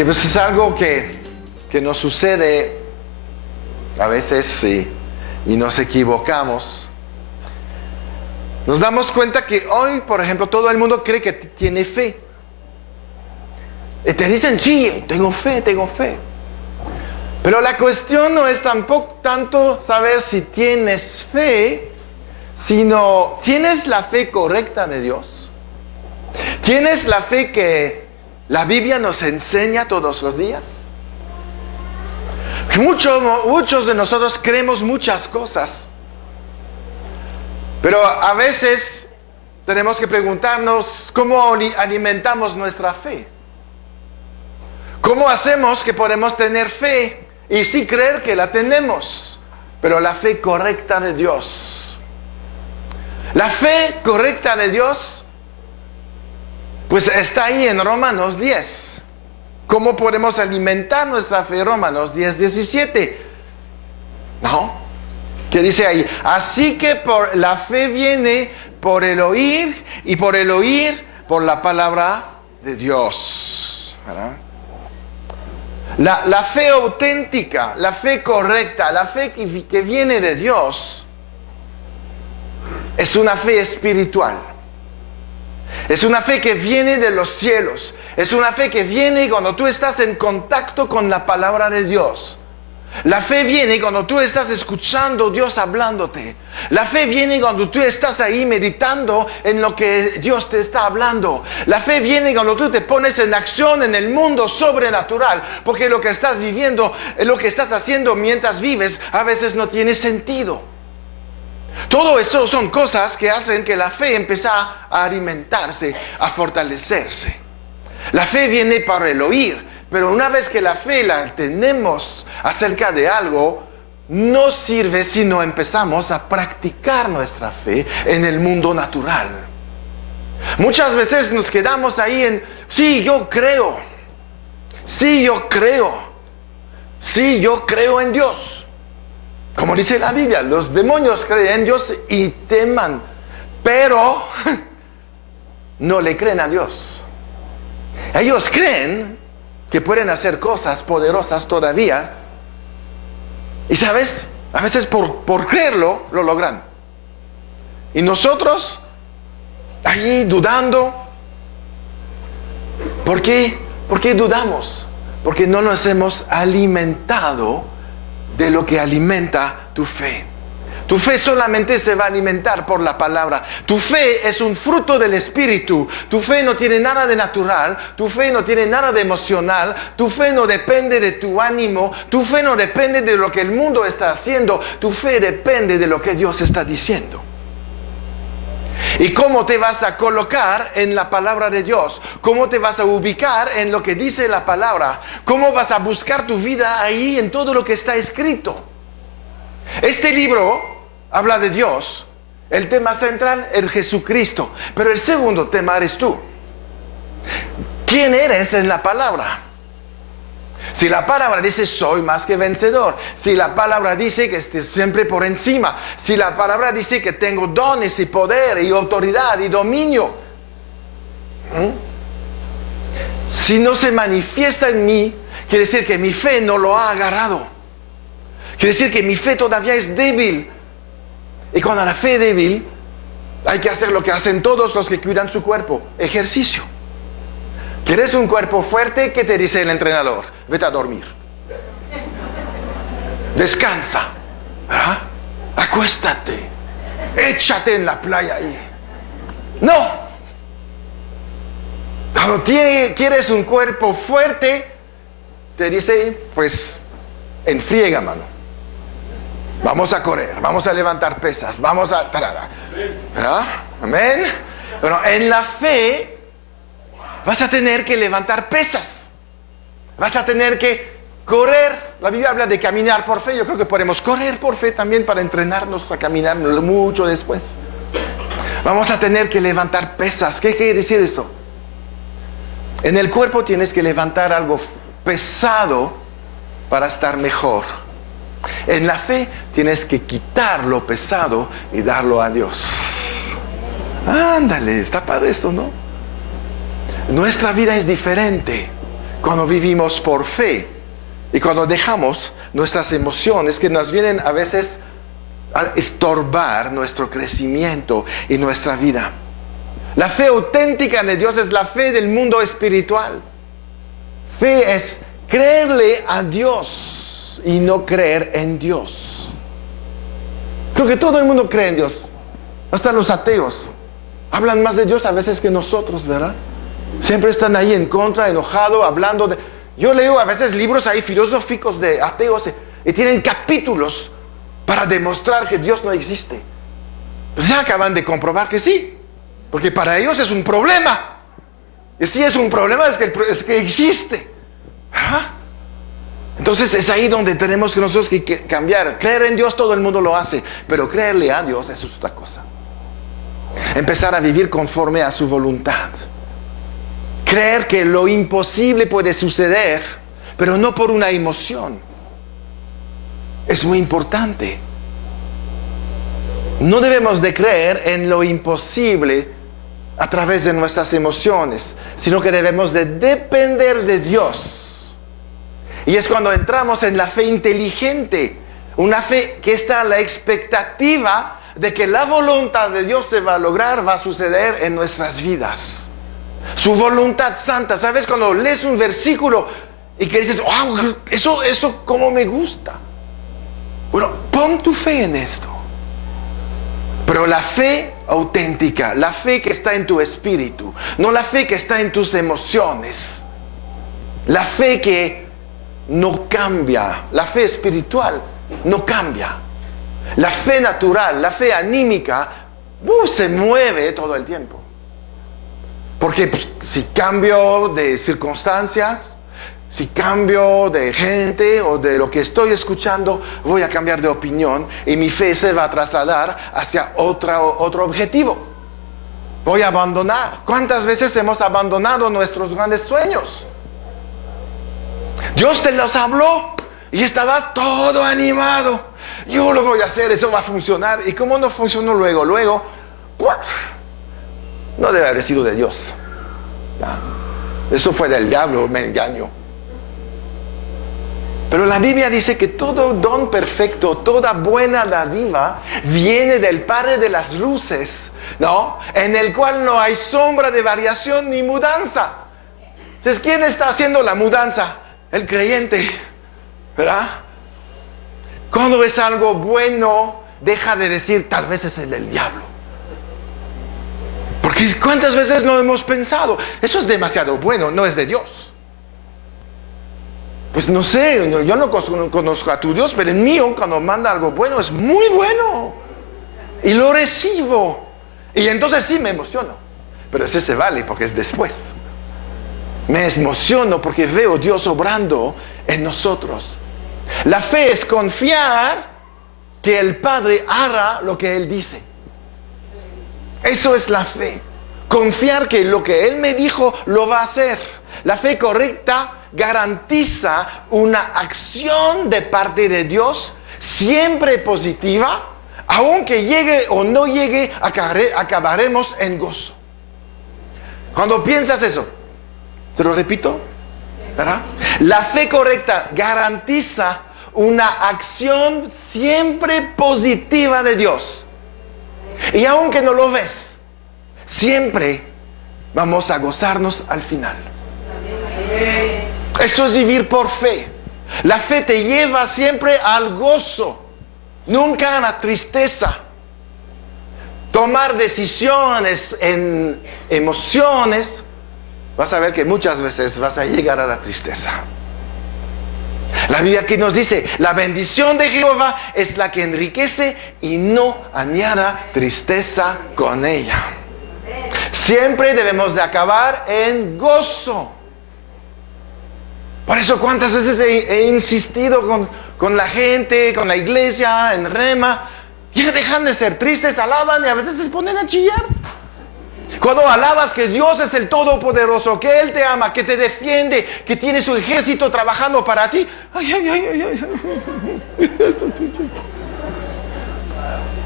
Que pues es algo que nos sucede a veces y nos equivocamos. Nos damos cuenta que hoy, por ejemplo, todo el mundo cree que tiene fe. Y te dicen, sí, tengo fe. Pero la cuestión no es tampoco tanto saber si tienes fe, sino, ¿tienes la fe correcta de Dios? ¿Tienes la fe que la Biblia nos enseña todos los días? Muchos de nosotros creemos muchas cosas, pero a veces tenemos que preguntarnos cómo alimentamos nuestra fe. ¿Cómo hacemos que podemos tener fe y sí creer que la tenemos, pero la fe correcta de Dios? La fe correcta de Dios, pues está ahí en Romanos 10. ¿Cómo podemos alimentar nuestra fe? Romanos 10, 17. ¿No? ¿Qué dice ahí? Así que la fe viene por el oír, y por el oír por la palabra de Dios. ¿Verdad? La fe auténtica, la fe correcta, la fe que viene de Dios, es una fe espiritual. Es una fe que viene de los cielos. Es una fe que viene cuando tú estás en contacto con la palabra de Dios. La fe viene cuando tú estás escuchando a Dios hablándote. La fe viene cuando tú estás ahí meditando en lo que Dios te está hablando. La fe viene cuando tú te pones en acción en el mundo sobrenatural, porque lo que estás viviendo, lo que estás haciendo mientras vives, a veces no tiene sentido. Todo eso son cosas que hacen que la fe empiece a alimentarse, a fortalecerse. La fe viene para el oír. Pero una vez que la fe la tenemos acerca de algo, no sirve si no empezamos a practicar nuestra fe en el mundo natural. Muchas veces nos quedamos ahí en, sí, yo creo. Sí, yo creo. Sí, yo creo en Dios. Como dice la Biblia, los demonios creen en Dios y teman, pero no le creen a Dios. Ellos creen que pueden hacer cosas poderosas todavía. Y sabes, a veces por creerlo, lo logran. Y nosotros, ahí dudando. ¿Por qué? ¿Por qué dudamos? Porque no nos hemos alimentado de lo que alimenta tu fe. Tu fe solamente se va a alimentar por la palabra. Tu fe es un fruto del Espíritu. Tu fe no tiene nada de natural. Tu fe no tiene nada de emocional. Tu fe no depende de tu ánimo. Tu fe no depende de lo que el mundo está haciendo. Tu fe depende de lo que Dios está diciendo. ¿Y cómo te vas a colocar en la palabra de Dios? ¿Cómo te vas a ubicar en lo que dice la palabra? ¿Cómo vas a buscar tu vida ahí en todo lo que está escrito? Este libro habla de Dios. El tema central es Jesucristo. Pero el segundo tema eres tú. ¿Quién eres en la palabra? Si la palabra dice soy más que vencedor, si la palabra dice que estés siempre por encima, si la palabra dice que tengo dones y poder y autoridad y dominio, si no se manifiesta en mí, quiere decir que mi fe no lo ha agarrado. Quiere decir que mi fe todavía es débil. Y cuando la fe es débil, hay que hacer lo que hacen todos los que cuidan su cuerpo: ejercicio. ¿Quieres un cuerpo fuerte? ¿Qué te dice el entrenador? Vete a dormir. Descansa. ¿Verdad? Acuéstate. Échate en la playa ahí. No. Cuando quieres un cuerpo fuerte, te dice, pues, enfriega, mano. Vamos a correr, vamos a levantar pesas, vamos a... ¿verdad? Amén. Bueno, en la fe vas a tener que levantar pesas. Vas a tener que correr. La Biblia habla de caminar por fe. Yo creo que podemos correr por fe también para entrenarnos a caminar mucho después. Vamos a tener que levantar pesas. ¿Qué quiere decir eso? En el cuerpo tienes que levantar algo pesado para estar mejor. En la fe tienes que quitar lo pesado y darlo a Dios. Ándale, está padre esto, ¿no? Nuestra vida es diferente. cuando vivimos por fe y cuando dejamos nuestras emociones que nos vienen a veces a estorbar nuestro crecimiento y nuestra vida. La fe auténtica de Dios es la fe del mundo espiritual. Fe es creerle a Dios y no creer en Dios. Creo que todo el mundo cree en Dios, hasta los ateos. Hablan más de Dios a veces que nosotros, ¿verdad? Siempre están ahí en contra, enojados, hablando de... Yo leo a veces libros ahí filosóficos de ateos y tienen capítulos para demostrar que Dios no existe. Pues ya acaban de comprobar que sí, porque para ellos es un problema. Y si es un problema es que existe. ¿Ah? Entonces es ahí donde tenemos que nosotros que cambiar. Creer en Dios todo el mundo lo hace, pero creerle a Dios eso es otra cosa. Empezar a vivir conforme a su voluntad. Creer que lo imposible puede suceder, pero no por una emoción. Es muy importante. No debemos de creer en lo imposible a través de nuestras emociones, sino que debemos de depender de Dios. Y es cuando entramos en la fe inteligente, una fe que está en la expectativa de que la voluntad de Dios se va a lograr, va a suceder en nuestras vidas. Su voluntad santa. ¿Sabes? Cuando lees un versículo y que dices, wow, eso como me gusta. Bueno, pon tu fe en esto. Pero la fe auténtica, la fe que está en tu espíritu, no la fe que está en tus emociones. La fe que no cambia, la fe espiritual no cambia. La fe natural, la fe anímica, se mueve todo el tiempo. Porque pues, si cambio de circunstancias, si cambio de gente o de lo que estoy escuchando, voy a cambiar de opinión y mi fe se va a trasladar hacia otro objetivo. Voy a abandonar. ¿Cuántas veces hemos abandonado nuestros grandes sueños? Dios te los habló y estabas todo animado. Yo lo voy a hacer, eso va a funcionar. ¿Y cómo no funcionó luego? No debe haber sido de Dios. Eso fue del diablo, me engaño. Pero la Biblia dice que todo don perfecto, toda buena dádiva viene del Padre de las luces, ¿no? En el cual no hay sombra de variación ni mudanza. Entonces, ¿quién está haciendo la mudanza? El creyente, ¿verdad? Cuando ves algo bueno, deja de decir, tal vez es el del diablo. Porque ¿cuántas veces no hemos pensado? Eso es demasiado bueno, no es de Dios. Pues no sé, yo no conozco a tu Dios, pero el mío cuando manda algo bueno es muy bueno. Y lo recibo. Y entonces sí me emociono. Pero ese se vale porque es después. Me emociono porque veo a Dios obrando en nosotros. La fe es confiar que el Padre hará lo que Él dice. Eso es la fe. Confiar que lo que Él me dijo lo va a hacer. La fe correcta garantiza una acción de parte de Dios siempre positiva, aunque llegue o no llegue, acabaremos en gozo. Cuando piensas eso, te lo repito, ¿verdad? La fe correcta garantiza una acción siempre positiva de Dios. Y aunque no lo ves, siempre vamos a gozarnos al final. Eso es vivir por fe. La fe te lleva siempre al gozo, nunca a la tristeza. Tomar decisiones en emociones, vas a ver que muchas veces vas a llegar a la tristeza. La Biblia aquí nos dice, la bendición de Jehová es la que enriquece y no añada tristeza con ella. Siempre debemos de acabar en gozo. Por eso cuántas veces he insistido con la gente, con la iglesia, en Rema. Ya dejan de ser tristes, alaban y a veces se ponen a chillar. Cuando alabas que Dios es el Todopoderoso, que Él te ama, que te defiende, que tiene su ejército trabajando para ti.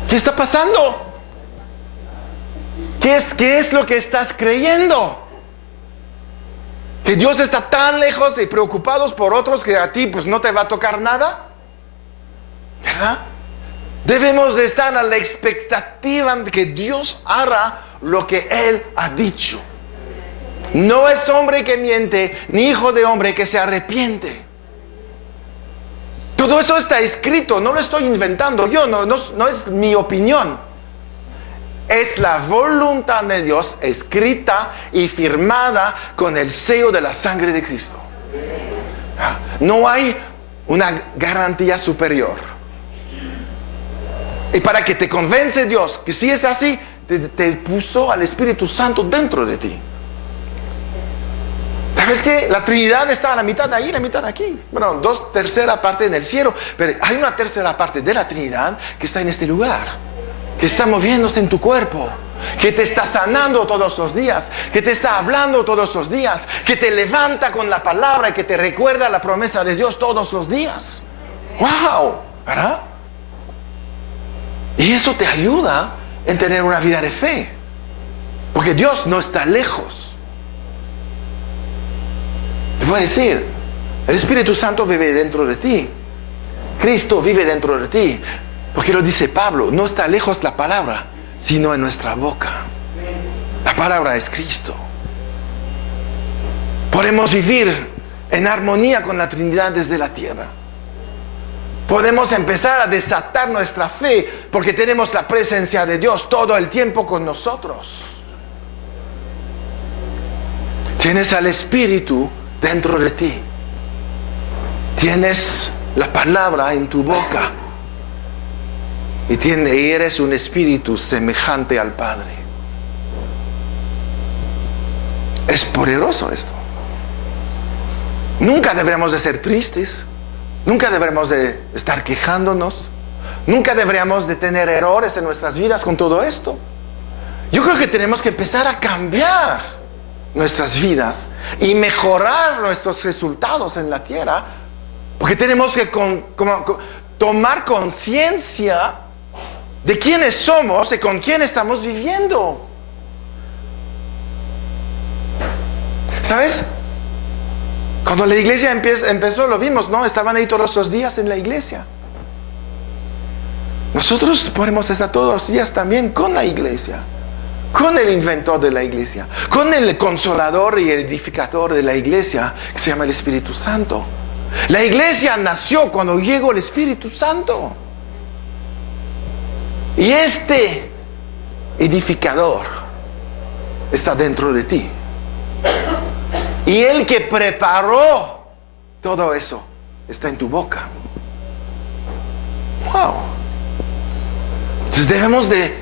¿Qué está pasando? ¿Qué es lo que estás creyendo? Que Dios está tan lejos y preocupados por otros que a ti pues no te va a tocar nada. ¿Verdad? Debemos de estar a la expectativa de que Dios hará lo que Él ha dicho. No es hombre que miente, ni hijo de hombre que se arrepiente. Todo eso está escrito, no lo estoy inventando yo, no es mi opinión. Es la voluntad de Dios escrita y firmada con el sello de la sangre de Cristo. No hay una garantía superior. Y para que te convence Dios que si es así, te puso al Espíritu Santo dentro de ti. ¿Sabes qué? La Trinidad está a la mitad de ahí, la mitad de aquí. Bueno, 2/3 partes en el cielo, pero hay una 1/3 parte de la Trinidad que está en este lugar, que está moviéndose en tu cuerpo, que te está sanando todos los días, que te está hablando todos los días, que te levanta con la palabra y que te recuerda la promesa de Dios todos los días. ¡Wow! ¿Verdad? Y eso te ayuda en tener una vida de fe, porque Dios no está lejos. Te voy a decir, el Espíritu Santo vive dentro de ti, Cristo vive dentro de ti, porque lo dice Pablo, no está lejos la palabra, sino en nuestra boca. La palabra es Cristo. Podemos vivir en armonía con la Trinidad desde la tierra. Podemos empezar a desatar nuestra fe porque tenemos la presencia de Dios todo el tiempo con nosotros. Tienes al Espíritu dentro de ti. Tienes la palabra en tu boca. Y eres un espíritu semejante al Padre. Es poderoso esto. Nunca deberíamos de ser tristes. Nunca deberíamos de estar quejándonos. Nunca deberíamos de tener errores en nuestras vidas con todo esto. Yo creo que tenemos que empezar a cambiar nuestras vidas y mejorar nuestros resultados en la tierra, porque tenemos que tomar conciencia de quiénes somos y con quién estamos viviendo. ¿Sabes? Cuando la iglesia empezó, lo vimos, ¿no? Estaban ahí todos los días en la iglesia. Nosotros podemos estar todos los días también con la iglesia, con el inventor de la iglesia, con el consolador y el edificador de la iglesia, que se llama el Espíritu Santo. La iglesia nació cuando llegó el Espíritu Santo. Y este edificador está dentro de ti. Y el que preparó todo eso está en tu boca. Wow. Entonces debemos de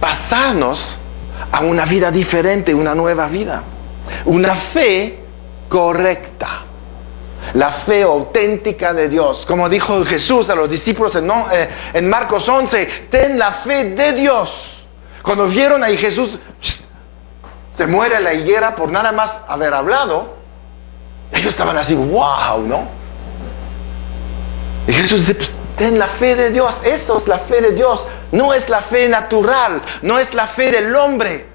pasarnos a una vida diferente, una nueva vida. Una fe correcta. La fe auténtica de Dios. Como dijo Jesús a los discípulos en Marcos 11, ten la fe de Dios. Cuando vieron ahí Jesús, se muere la higuera por nada más haber hablado, ellos estaban así, wow, ¿no? Y Jesús dice, pues, ten la fe de Dios. Eso es la fe de Dios. No es la fe natural, no es la fe del hombre.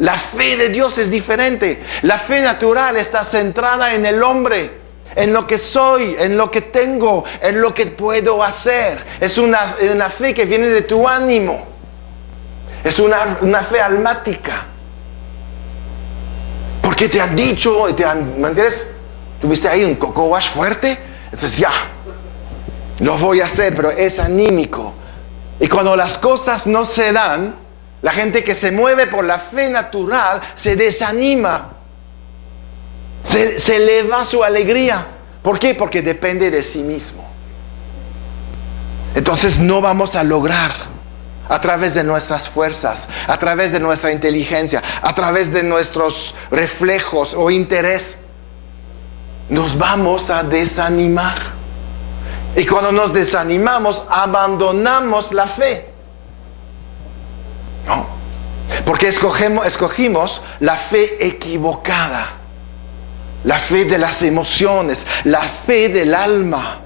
La fe de Dios es diferente. La fe natural está centrada en el hombre, en lo que soy, en lo que tengo, en lo que puedo hacer. Es una fe que viene de tu ánimo. Es una fe almática. Porque te han dicho, ¿me entiendes? Tuviste ahí un coco wash fuerte, entonces ya, lo voy a hacer, pero es anímico. Y cuando las cosas no se dan, la gente que se mueve por la fe natural se desanima. Se le va su alegría. ¿Por qué? Porque depende de sí mismo. Entonces no vamos a lograr a través de nuestras fuerzas, a través de nuestra inteligencia, a través de nuestros reflejos o interés. Nos vamos a desanimar. Y cuando nos desanimamos, abandonamos la fe. ¿No? Porque escogimos la fe equivocada. La fe de las emociones, la fe del alma.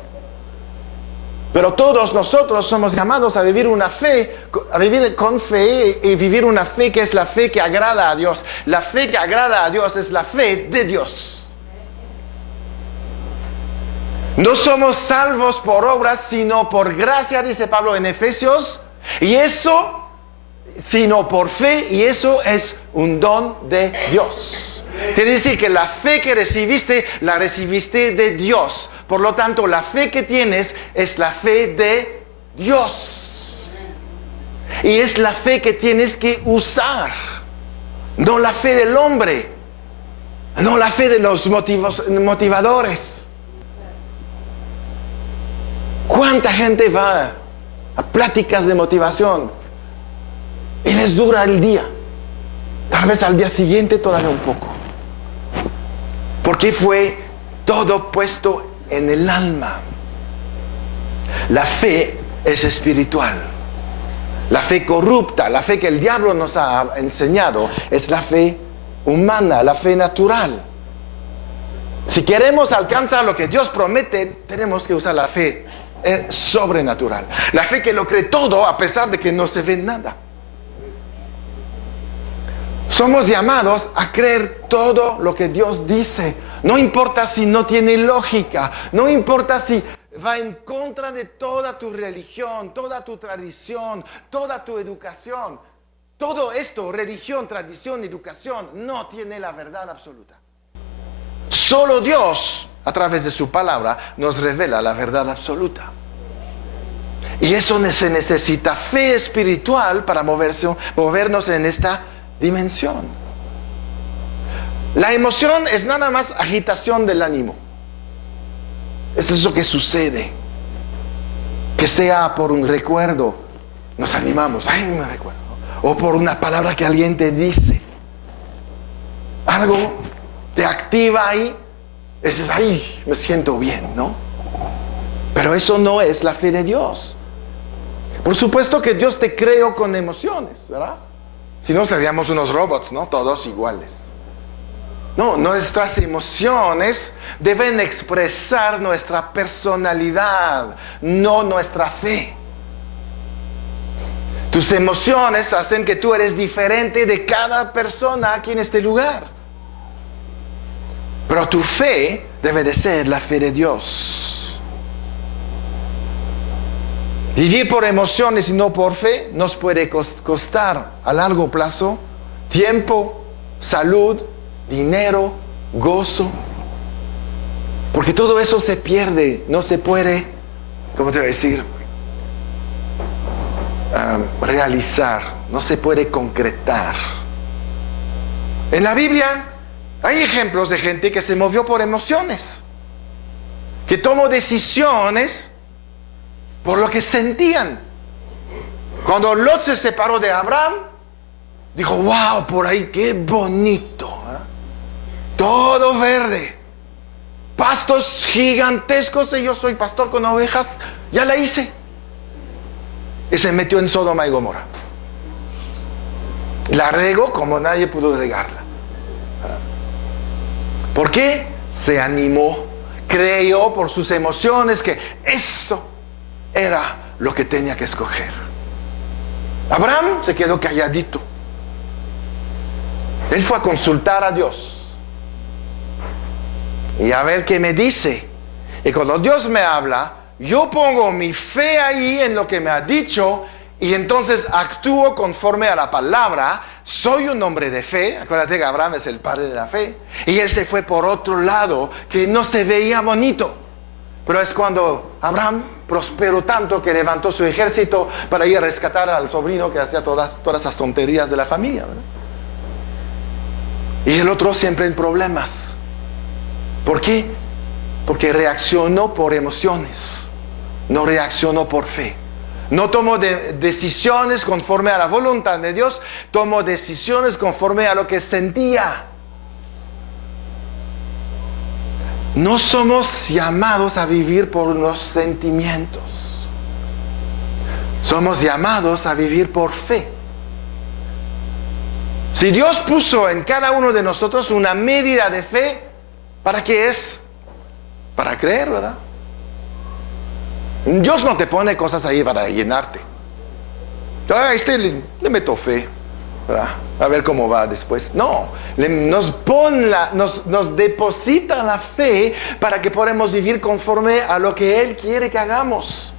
Pero todos nosotros somos llamados a vivir una fe, a vivir con fe y vivir una fe que es la fe que agrada a Dios. La fe que agrada a Dios es la fe de Dios. No somos salvos por obras, sino por gracia, dice Pablo en Efesios. Y eso, sino por fe, y eso es un don de Dios. Quiere decir que la fe que recibiste, la recibiste de Dios. Por lo tanto, la fe que tienes es la fe de Dios. Y es la fe que tienes que usar. No la fe del hombre. No la fe de los motivadores. ¿Cuánta gente va a pláticas de motivación y les dura el día? Tal vez al día siguiente todavía un poco. Porque fue todo puesto en el alma. La fe es espiritual. La fe corrupta, la fe que el diablo nos ha enseñado, es la fe humana, la fe natural. Si queremos alcanzar lo que Dios promete, tenemos que usar la fe sobrenatural. La fe que lo cree todo a pesar de que no se ve nada. Somos llamados a creer todo lo que Dios dice. No importa si no tiene lógica, no importa si va en contra de toda tu religión, toda tu tradición, toda tu educación. Todo esto, religión, tradición, educación, no tiene la verdad absoluta. Solo Dios, a través de su palabra, nos revela la verdad absoluta. Y eso se necesita fe espiritual para movernos en esta dimensión. La emoción es nada más agitación del ánimo. Es eso que sucede. Que sea por un recuerdo, nos animamos, ay, me recuerdo. O por una palabra que alguien te dice. Algo te activa ahí. Dices, ay, me siento bien, ¿no? Pero eso no es la fe de Dios. Por supuesto que Dios te creó con emociones, ¿verdad? Si no, seríamos unos robots, ¿no? Todos iguales. No, nuestras emociones deben expresar nuestra personalidad, no nuestra fe. Tus emociones hacen que tú eres diferente de cada persona aquí en este lugar. Pero tu fe debe de ser la fe de Dios. Vivir por emociones y no por fe nos puede costar a largo plazo tiempo, salud, dinero, gozo. Porque todo eso se pierde, no se puede, ¿cómo te voy a decir? Realizar, no se puede concretar. En la Biblia hay ejemplos de gente que se movió por emociones, que tomó decisiones por lo que sentían. Cuando Lot se separó de Abraham, dijo, wow, por ahí qué bonito, ¿eh? Todo verde, pastos gigantescos, y yo soy pastor con ovejas, ya la hice. Y se metió en Sodoma y Gomorra. La regó como nadie pudo regarla. ¿Por qué? Se animó, creyó por sus emociones que esto era lo que tenía que escoger. Abraham se quedó calladito. Él fue a consultar a Dios y a ver qué me dice. Y cuando Dios me habla, yo pongo mi fe ahí en lo que me ha dicho y entonces actúo conforme a la palabra. Soy un hombre de fe. Acuérdate que Abraham es el padre de la fe. Y él se fue por otro lado que no se veía bonito. Pero es cuando Abraham prosperó tanto que levantó su ejército para ir a rescatar al sobrino que hacía todas esas tonterías de la familia, ¿verdad? Y el otro siempre en problemas. ¿Por qué? Porque reaccionó por emociones, no reaccionó por fe. No tomó decisiones conforme a la voluntad de Dios, tomó decisiones conforme a lo que sentía. No somos llamados a vivir por los sentimientos. Somos llamados a vivir por fe. Si Dios puso en cada uno de nosotros una medida de fe, ¿para qué es? Para creer, ¿verdad? Dios no te pone cosas ahí para llenarte. Le meto fe, ¿verdad? A ver cómo va después. No, nos deposita la fe para que podamos vivir conforme a lo que Él quiere que hagamos.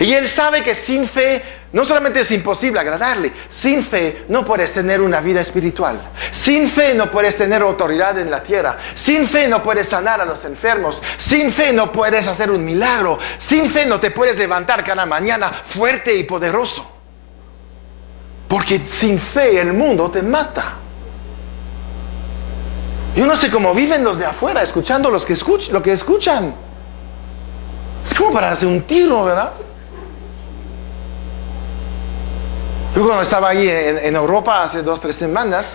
Y Él sabe que sin fe no solamente es imposible agradarle, sin fe no puedes tener una vida espiritual. Sin fe no puedes tener autoridad en la tierra. Sin fe no puedes sanar a los enfermos. Sin fe no puedes hacer un milagro. Sin fe no te puedes levantar cada mañana fuerte y poderoso. Porque sin fe el mundo te mata. Yo no sé cómo viven los de afuera escuchando lo que escuchan. Es como para hacer un tiro, ¿verdad? Yo cuando estaba ahí en Europa hace 2-3 semanas,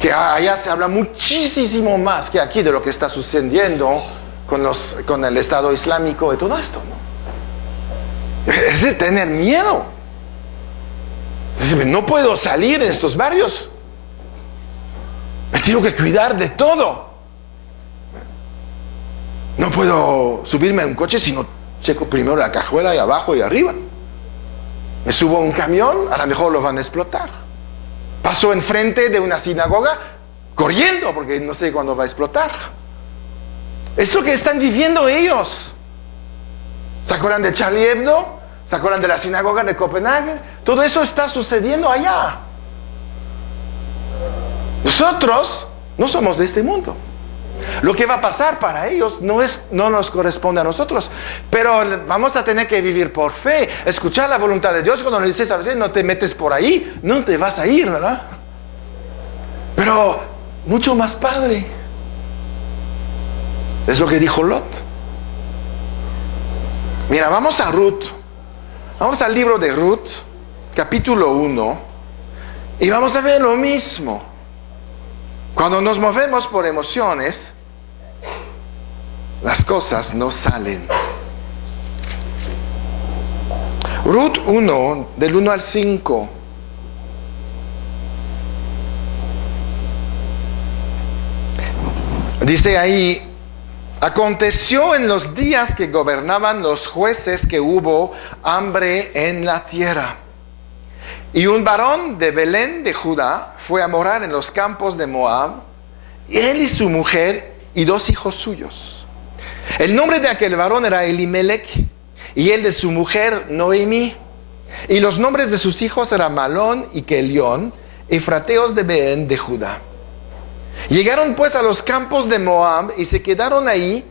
que allá se habla muchísimo más que aquí de lo que está sucediendo con el Estado Islámico y todo esto, ¿no? Es de tener miedo. No puedo salir en estos barrios. Me tengo que cuidar de todo. No puedo subirme a un coche si no checo primero la cajuela y abajo y arriba. Me subo a un camión, a lo mejor lo van a explotar. Paso enfrente de una sinagoga corriendo porque no sé cuándo va a explotar. Es lo que están viviendo ellos. ¿Se acuerdan de Charlie Hebdo? ¿Se acuerdan de la sinagoga de Copenhague? Todo eso está sucediendo allá. Nosotros no somos de este mundo. Lo que va a pasar para ellos no nos corresponde a nosotros, pero vamos a tener que vivir por fe, escuchar la voluntad de Dios. Cuando le dices a veces no te metes por ahí, no te vas a ir, ¿verdad? Pero mucho más padre es lo que dijo Lot. Mira, vamos a Ruth, vamos al libro de Ruth, capítulo 1, y vamos a ver lo mismo. Cuando nos movemos por emociones, las cosas no salen. Ruth 1, del 1 al 5. Dice ahí: aconteció en los días que gobernaban los jueces que hubo hambre en la tierra. Y un varón de Belén de Judá fue a morar en los campos de Moab, él y su mujer y 2 hijos suyos. El nombre de aquel varón era Elimelech, y el de su mujer Noemi. Y los nombres de sus hijos eran Malón y Kelión, efrateos de Belén de Judá. Llegaron pues a los campos de Moab y se quedaron ahí,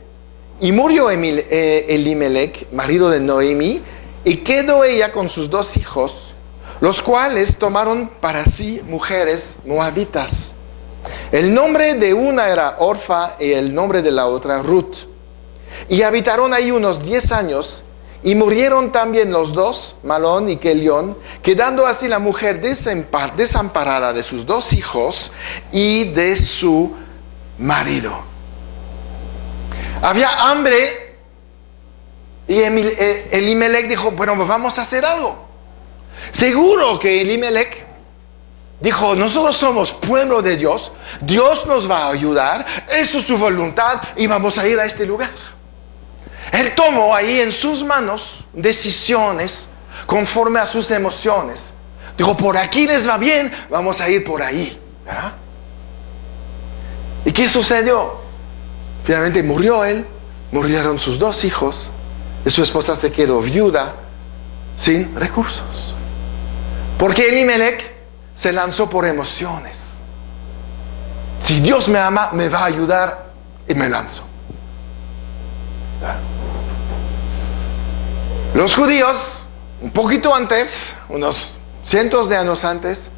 y murió Elimelech, marido de Noemi, y quedó ella con sus 2 hijos, los cuales tomaron para sí mujeres moabitas. El nombre de una era Orfa y el nombre de la otra Ruth. Y habitaron ahí unos 10 años, y murieron también los 2, Malón y Kelión, quedando así la mujer desamparada de sus 2 hijos y de su marido. Había hambre, y Elimelech dijo: bueno, vamos a hacer algo. Seguro que Elimelech dijo: nosotros somos pueblo de Dios, Dios nos va a ayudar, eso es su voluntad y vamos a ir a este lugar. Él tomó ahí en sus manos decisiones conforme a sus emociones. Dijo: por aquí les va bien, vamos a ir por ahí, ¿verdad? ¿Y qué sucedió? Finalmente murió él, murieron sus 2 hijos, y su esposa se quedó viuda sin recursos. Porque Elimelech se lanzó por emociones. Si Dios me ama, me va a ayudar, y me lanzo. Los judíos, un poquito antes, unos cientos de años antes,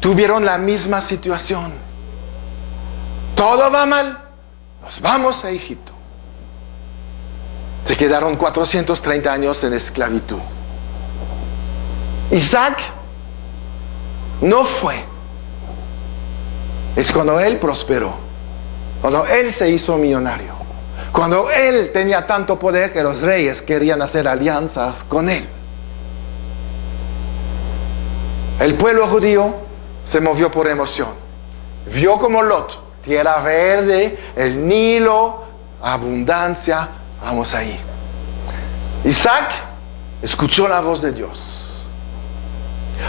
tuvieron la misma situación. Todo va mal, nos vamos a Egipto. Se quedaron 430 años en esclavitud. Isaac no fue. Es cuando él prosperó, cuando él se hizo millonario, cuando él tenía tanto poder que los reyes querían hacer alianzas con él. El pueblo judío se movió por emoción. Vio como Lot, tierra verde, el Nilo, abundancia, vamos ahí. Isaac escuchó la voz de Dios.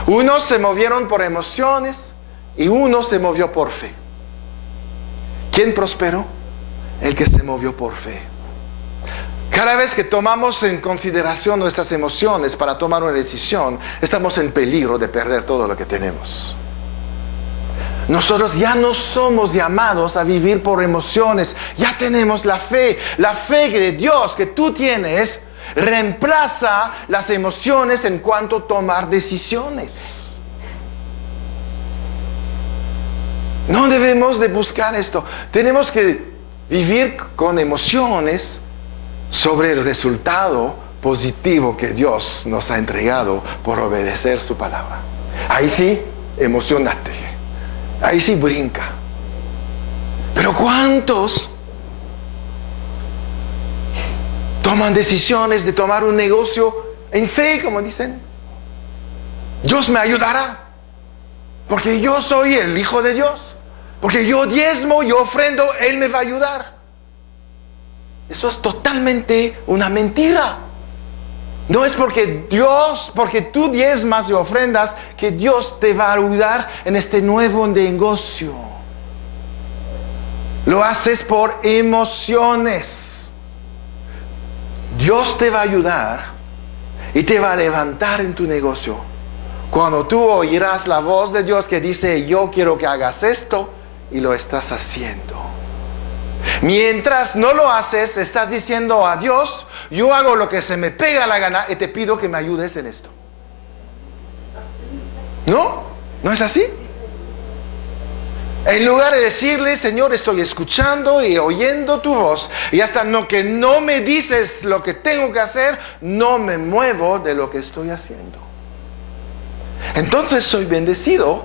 Unos se movieron por emociones y uno se movió por fe. ¿Quién prosperó? El que se movió por fe. Cada vez que tomamos en consideración nuestras emociones para tomar una decisión, estamos en peligro de perder todo lo que tenemos. Nosotros ya no somos llamados a vivir por emociones, ya tenemos la fe. La fe de Dios que tú tienes reemplaza las emociones en cuanto a tomar decisiones. No debemos de buscar esto. Tenemos que vivir con emociones sobre el resultado positivo que Dios nos ha entregado por obedecer su palabra. Ahí sí, emocionate. Ahí sí, brinca. Pero ¿cuántos toman decisiones de tomar un negocio en fe, como dicen? Dios me ayudará, porque yo soy el Hijo de Dios, porque yo diezmo, yo ofrendo, Él me va a ayudar. Eso es totalmente una mentira. No es porque tú diezmas y ofrendas, que Dios te va a ayudar en este nuevo negocio. Lo haces por emociones. Dios te va a ayudar y te va a levantar en tu negocio cuando tú oirás la voz de Dios que dice: yo quiero que hagas esto, y lo estás haciendo. Mientras no lo haces, estás diciendo a Dios: yo hago lo que se me pega la gana y te pido que me ayudes en esto. ¿No? ¿No es así? En lugar de decirle: Señor, estoy escuchando y oyendo tu voz, y hasta que no me dices lo que tengo que hacer, no me muevo de lo que estoy haciendo. Entonces soy bendecido,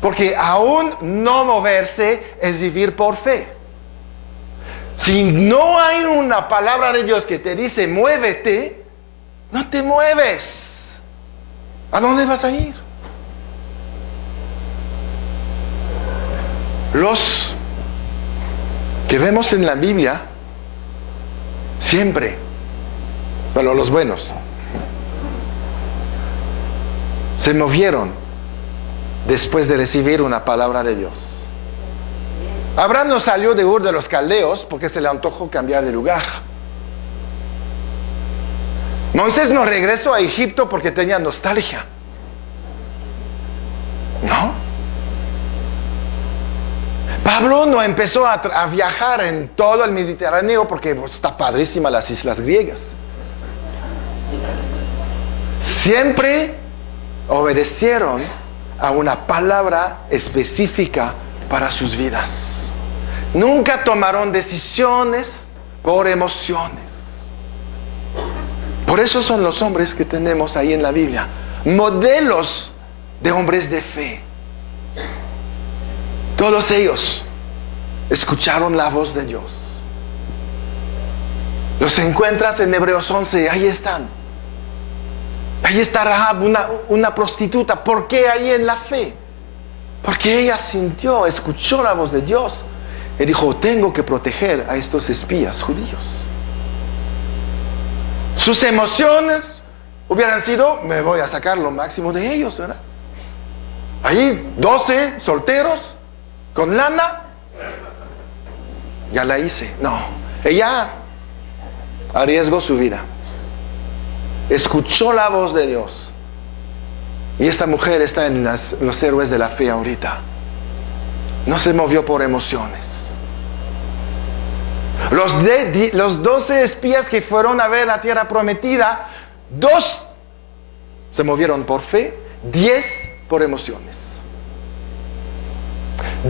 porque aún no moverse es vivir por fe. Si no hay una palabra de Dios que te dice muévete, no te mueves. ¿A dónde vas a ir? Los que vemos en la Biblia, siempre, bueno, los buenos, se movieron después de recibir una palabra de Dios. Abraham no salió de Ur de los Caldeos porque se le antojó cambiar de lugar. Moisés no regresó a Egipto porque tenía nostalgia. ¿No? Pablo no empezó a viajar en todo el Mediterráneo porque está padrísima las islas griegas. Siempre obedecieron a una palabra específica para sus vidas. Nunca tomaron decisiones por emociones. Por eso son los hombres que tenemos ahí en la Biblia, modelos de hombres de fe. Todos ellos escucharon la voz de Dios. Los encuentras en Hebreos 11, ahí están. Ahí está Rahab, una prostituta. ¿Por qué ahí en la fe? Porque ella sintió, escuchó la voz de Dios y dijo: tengo que proteger a estos espías judíos. Sus emociones hubieran sido: me voy a sacar lo máximo de ellos, ¿verdad? Ahí 12 solteros con lana, ya la hice. No, ella arriesgó su vida, escuchó la voz de Dios. Y esta mujer está en los héroes de la fe ahorita. No se movió por emociones. Los 12 espías que fueron a ver la tierra prometida, 2 se movieron por fe, 10 por emociones.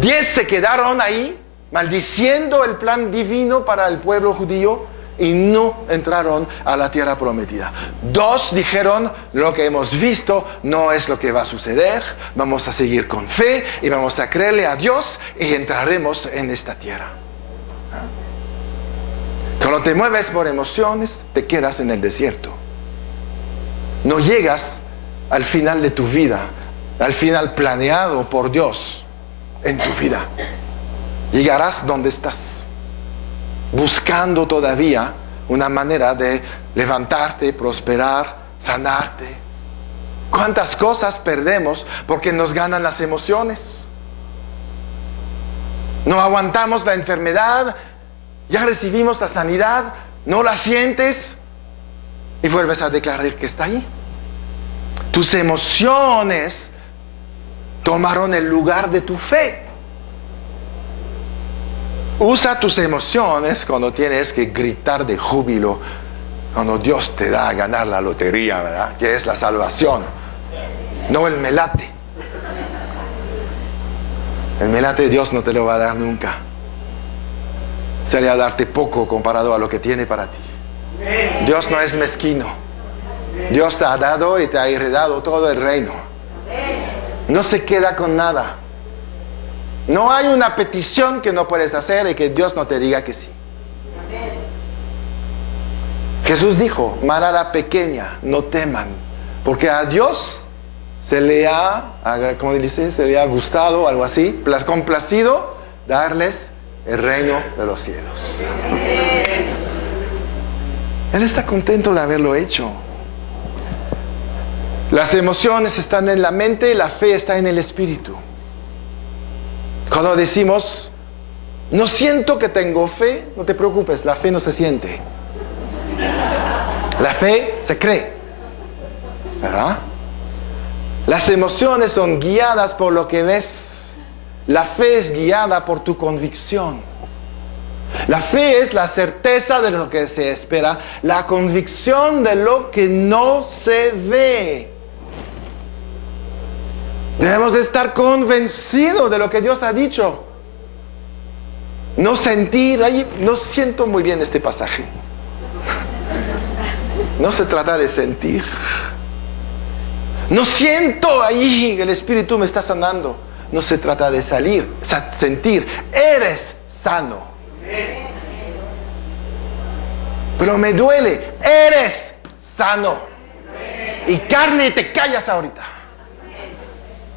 10 se quedaron ahí maldiciendo el plan divino para el pueblo judío y no entraron a la tierra prometida. 2 dijeron: lo que hemos visto no es lo que va a suceder, vamos a seguir con fe y vamos a creerle a Dios y entraremos en esta tierra. Cuando te mueves por emociones, te quedas en el desierto. No llegas al final de tu vida, al final planeado por Dios en tu vida. Llegarás donde estás, buscando todavía una manera de levantarte, prosperar, sanarte. ¿Cuántas cosas perdemos porque nos ganan las emociones? No aguantamos la enfermedad, ya recibimos la sanidad, no la sientes y vuelves a declarar que está ahí. Tus emociones tomaron el lugar de tu fe. Usa tus emociones cuando tienes que gritar de júbilo, cuando Dios te da a ganar la lotería, ¿verdad? Que es la salvación, no el melate. El melate Dios no te lo va a dar nunca. Sería darte poco comparado a lo que tiene para ti. Dios no es mezquino. Dios te ha dado y te ha heredado todo el reino. No se queda con nada. No hay una petición que no puedes hacer y que Dios no te diga que sí. Jesús dijo, manada pequeña, no teman, porque a Dios se le ha, ¿cómo dice? Se le ha gustado, algo así, complacido darles el reino de los cielos. Él está contento de haberlo hecho. Las emociones están en la mente, la fe está en el espíritu. Cuando decimos, no siento que tengo fe, no te preocupes, la fe no se siente. La fe se cree, ¿verdad? Las emociones son guiadas por lo que ves. La fe es guiada por tu convicción. La fe es la certeza de lo que se espera, la convicción de lo que no se ve. Debemos de estar convencidos de lo que Dios ha dicho. No sentir, no siento muy bien este pasaje. No se trata de sentir. No siento ahí que el Espíritu me está sanando. No se trata de sentir. Eres sano. Pero me duele. Eres sano. Y carne, te callas ahorita.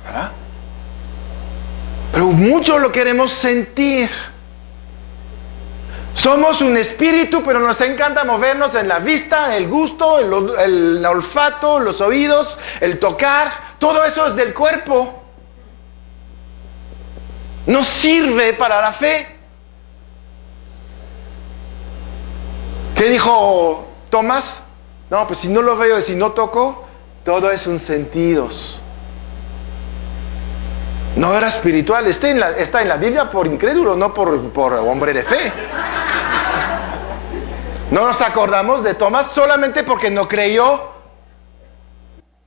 ¿Ah? Pero mucho lo queremos sentir. Somos un espíritu, pero nos encanta movernos en la vista, el gusto, el olfato, los oídos, el tocar. Todo eso es del cuerpo. No sirve para la fe. ¿Qué dijo Tomás? No, pues si no lo veo y si no toco, todo es un sentidos. No era espiritual, está en la Biblia por incrédulo, no por hombre de fe. No nos acordamos de Tomás solamente porque no creyó.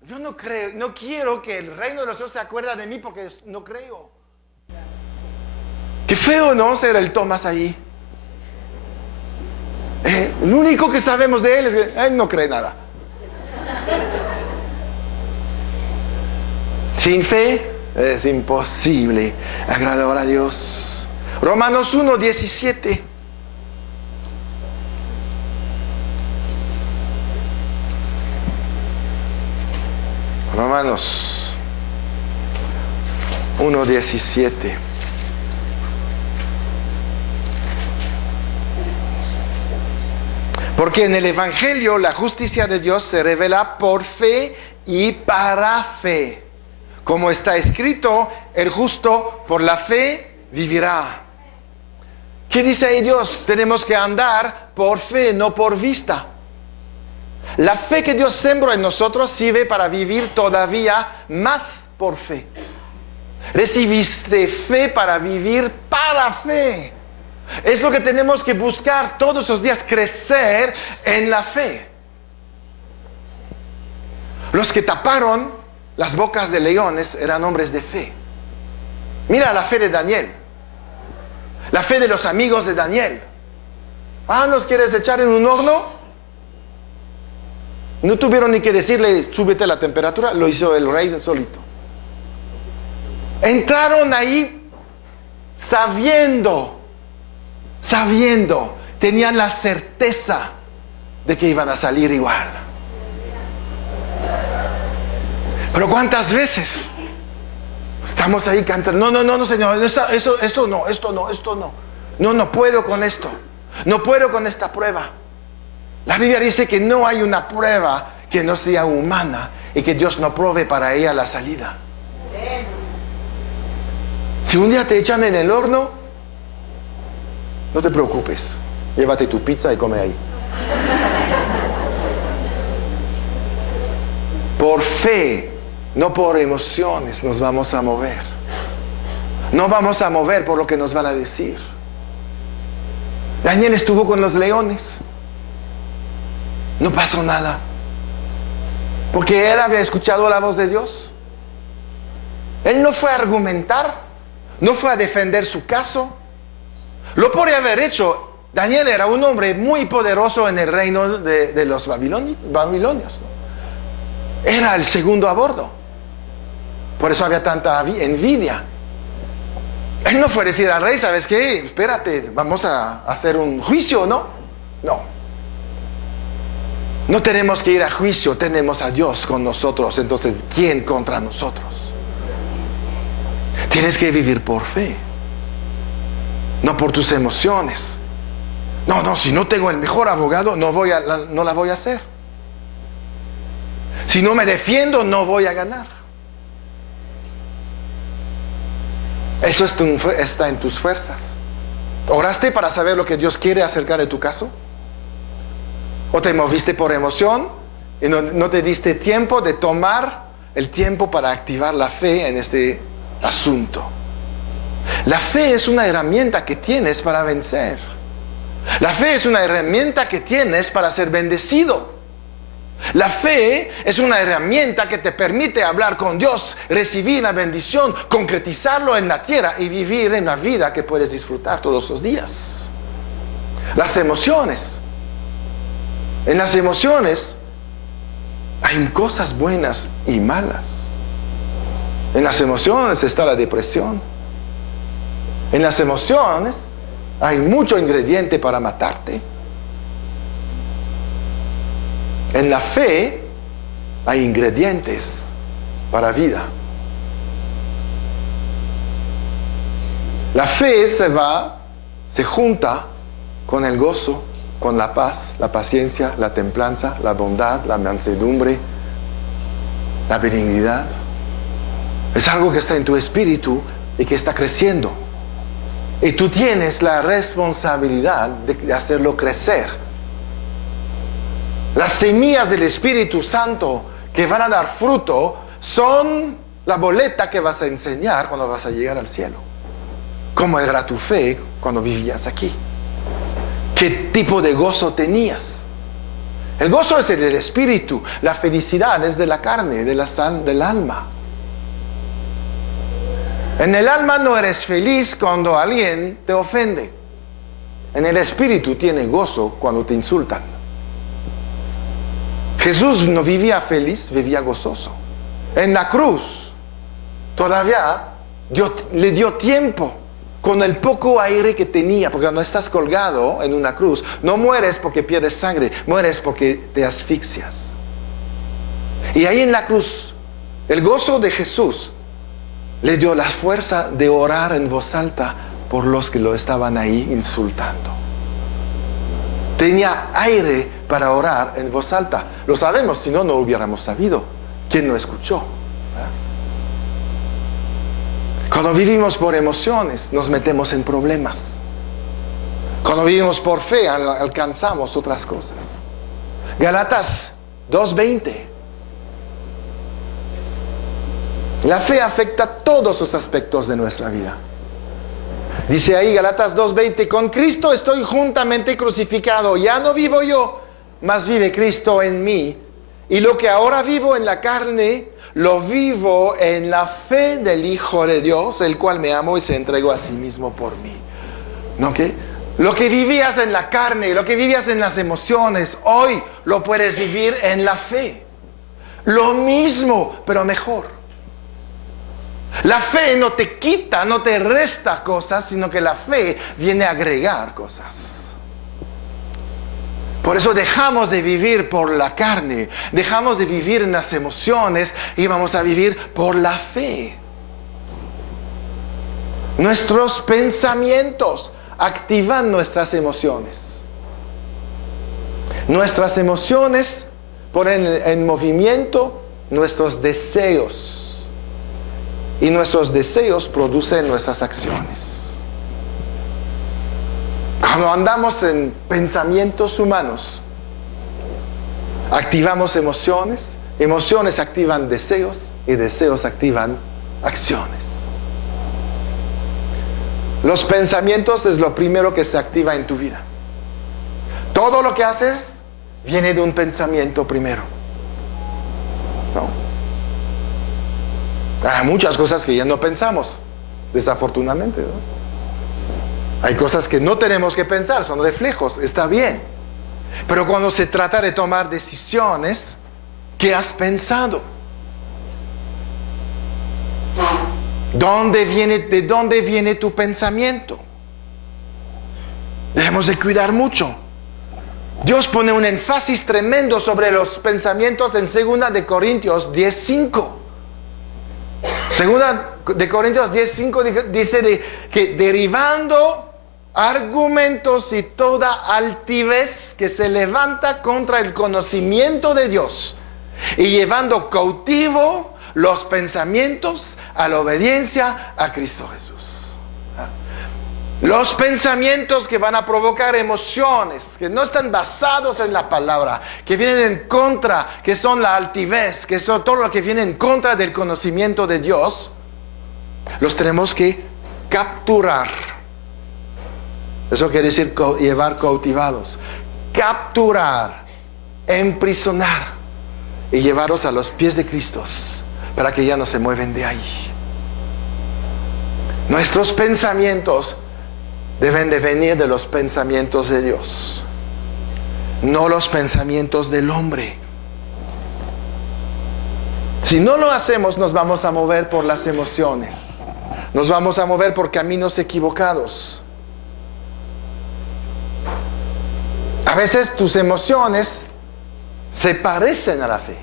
Yo no creo, no quiero que el reino de los cielos se acuerde de mí porque no creo. Qué feo, ¿no? Ser el Tomás allí. Lo único que sabemos de él es que él no cree nada. Sin fe es imposible agradar a Dios. Romanos 1:17. Romanos 1:17. Porque en el Evangelio la justicia de Dios se revela por fe y para fe. Como está escrito, el justo por la fe vivirá. ¿Qué dice ahí Dios? Tenemos que andar por fe, no por vista. La fe que Dios sembró en nosotros sirve para vivir todavía más por fe. Recibiste fe para vivir para fe. Es lo que tenemos que buscar todos los días, crecer en la fe. Los que taparon las bocas de leones eran hombres de fe. Mira la fe de Daniel, la fe de los amigos de Daniel. ¿Nos quieres echar en un horno? No tuvieron ni que decirle, súbete la temperatura, lo hizo el rey solito. Entraron ahí sabiendo, tenían la certeza de que iban a salir igual. Pero ¿cuántas veces estamos ahí cansados? No, Señor, esto no. No puedo con esto. No puedo con esta prueba. La Biblia dice que no hay una prueba que no sea humana y que Dios no provee para ella la salida. Si un día te echan en el horno, no te preocupes. Llévate tu pizza y come ahí. Por fe, no por emociones, nos vamos a mover. No vamos a mover por lo que nos van a decir. Daniel estuvo con los leones. No pasó nada. Porque él había escuchado la voz de Dios. Él no fue a argumentar, no fue a defender su caso. Lo podría haber hecho. Daniel era un hombre muy poderoso en el reino de los babilonios, ¿no? Era el segundo a bordo. Por eso había tanta envidia. Él no fue a decir al rey, ¿sabes qué? Espérate, vamos a hacer un juicio, ¿no? No. No tenemos que ir a juicio, tenemos a Dios con nosotros. Entonces, ¿quién contra nosotros? Tienes que vivir por fe, no por tus emociones. No, si no tengo el mejor abogado, no la voy a hacer. Si no me defiendo, no voy a ganar. Eso está en tus fuerzas. ¿Oraste para saber lo que Dios quiere acerca de tu caso? ¿O te moviste por emoción y no te diste tiempo de tomar el tiempo para activar la fe en este asunto? La fe es una herramienta que tienes para vencer. La fe es una herramienta que tienes para ser bendecido. La fe es una herramienta que te permite hablar con Dios, recibir la bendición, concretizarlo en la tierra y vivir en la vida que puedes disfrutar todos los días. Las emociones. En las emociones hay cosas buenas y malas. En las emociones está la depresión. En las emociones hay mucho ingrediente para matarte. En la fe hay ingredientes para vida. La fe se junta con el gozo, con la paz, la paciencia, la templanza, la bondad, la mansedumbre, la benignidad. Es algo que está en tu espíritu y que está creciendo. Y tú tienes la responsabilidad de hacerlo crecer. Las semillas del Espíritu Santo que van a dar fruto son la boleta que vas a enseñar cuando vas a llegar al cielo. ¿Cómo era tu fe cuando vivías aquí? ¿Qué tipo de gozo tenías? El gozo es el del Espíritu, la felicidad es de la carne, del alma. En el alma no eres feliz cuando alguien te ofende. En el Espíritu tienes gozo cuando te insultan. Jesús no vivía feliz, vivía gozoso. En la cruz todavía le dio tiempo con el poco aire que tenía, porque cuando estás colgado en una cruz, no mueres porque pierdes sangre, mueres porque te asfixias. Y ahí en la cruz, el gozo de Jesús le dio la fuerza de orar en voz alta por los que lo estaban ahí insultando. Tenía aire para orar en voz alta. Lo sabemos, si no, no hubiéramos sabido. ¿Quién no escuchó? Cuando vivimos por emociones, nos metemos en problemas. Cuando vivimos por fe, alcanzamos otras cosas. Gálatas 2:20. La fe afecta todos los aspectos de nuestra vida. Dice ahí Gálatas 2:20, con Cristo estoy juntamente crucificado, ya no vivo yo, mas vive Cristo en mí. Y lo que ahora vivo en la carne, lo vivo en la fe del Hijo de Dios, el cual me amó y se entregó a sí mismo por mí. ¿No? ¿Qué? Lo que vivías en la carne, lo que vivías en las emociones, hoy lo puedes vivir en la fe. Lo mismo, pero mejor. La fe no te quita, no te resta cosas, sino que la fe viene a agregar cosas. Por eso dejamos de vivir por la carne, dejamos de vivir en las emociones y vamos a vivir por la fe. Nuestros pensamientos activan nuestras emociones. Nuestras emociones ponen en movimiento nuestros deseos. Y nuestros deseos producen nuestras acciones. Cuando andamos en pensamientos humanos, activamos emociones, emociones activan deseos y deseos activan acciones. Los pensamientos es lo primero que se activa en tu vida. Todo lo que haces viene de un pensamiento primero, ¿no? Hay muchas cosas que ya no pensamos, desafortunadamente, ¿no? Hay cosas que no tenemos que pensar, son reflejos, está bien. Pero cuando se trata de tomar decisiones, ¿qué has pensado? ¿De dónde viene tu pensamiento? Debemos de cuidar mucho. Dios pone un énfasis tremendo sobre los pensamientos en 2 de Corintios 10:5. 2 de Corintios 10:5 dice que derivando argumentos y toda altivez que se levanta contra el conocimiento de Dios y llevando cautivo los pensamientos a la obediencia a Cristo Jesús. Los pensamientos que van a provocar emociones, que no están basados en la palabra, que vienen en contra, que son la altivez, que son todo lo que viene en contra del conocimiento de Dios, los tenemos que capturar. Eso quiere decir llevar cautivados. Capturar, emprisonar y llevarlos a los pies de Cristo para que ya no se mueven de ahí. Nuestros pensamientos deben de venir de los pensamientos de Dios, no los pensamientos del hombre. Si no lo hacemos, nos vamos a mover por las emociones, nos vamos a mover por caminos equivocados. A veces tus emociones se parecen a la fe.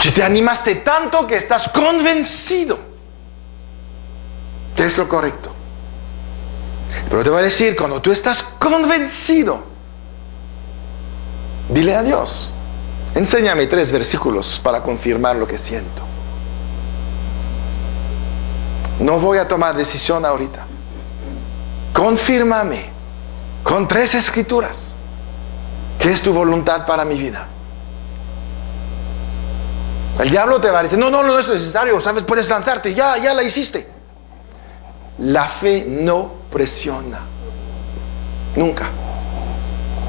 Si te animaste tanto que estás convencido que es lo correcto. Pero te voy a decir, cuando tú estás convencido, dile a Dios, enséñame 3 versículos para confirmar lo que siento. No voy a tomar decisión ahorita. Confírmame con 3 escrituras que es tu voluntad para mi vida. El diablo te va a decir, no es necesario, sabes, puedes lanzarte, ya la hiciste. La fe no presiona, nunca.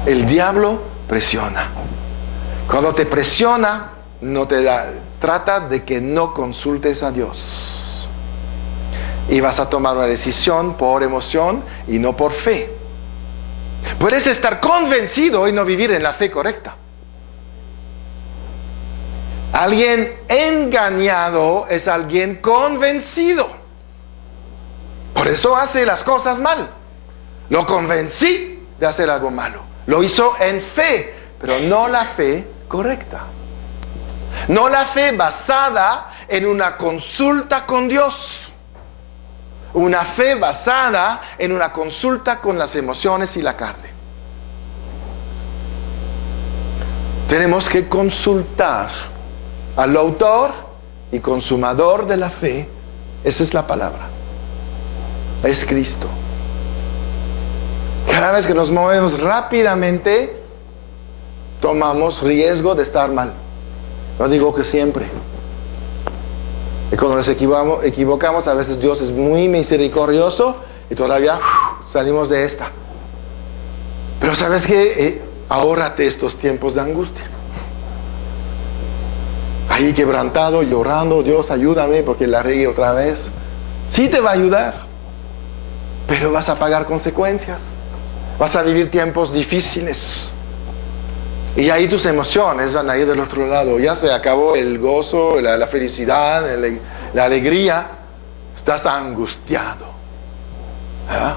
El diablo presiona. Cuando te presiona, no te da, trata de que no consultes a Dios. Y vas a tomar una decisión por emoción y no por fe. Puedes estar convencido y no vivir en la fe correcta. Alguien engañado es alguien convencido. Por eso hace las cosas mal. Lo convencí de hacer algo malo. Lo hizo en fe, pero no la fe correcta. No la fe basada en una consulta con Dios. Una fe basada en una consulta con las emociones y la carne. Tenemos que consultar al autor y consumador de la fe. Esa es la palabra. Es Cristo. Cada vez que nos movemos rápidamente, tomamos riesgo de estar mal. No digo que siempre. Y cuando nos equivocamos, a veces Dios es muy misericordioso y todavía salimos de esta. Pero ¿sabes qué? Ahórrate estos tiempos de angustia. Ahí quebrantado, llorando, Dios ayúdame porque la regué otra vez. Sí te va a ayudar, pero vas a pagar consecuencias. Vas a vivir tiempos difíciles. Y ahí tus emociones van a ir del otro lado. Ya se acabó el gozo, la felicidad, la alegría. Estás angustiado. ¿Ah?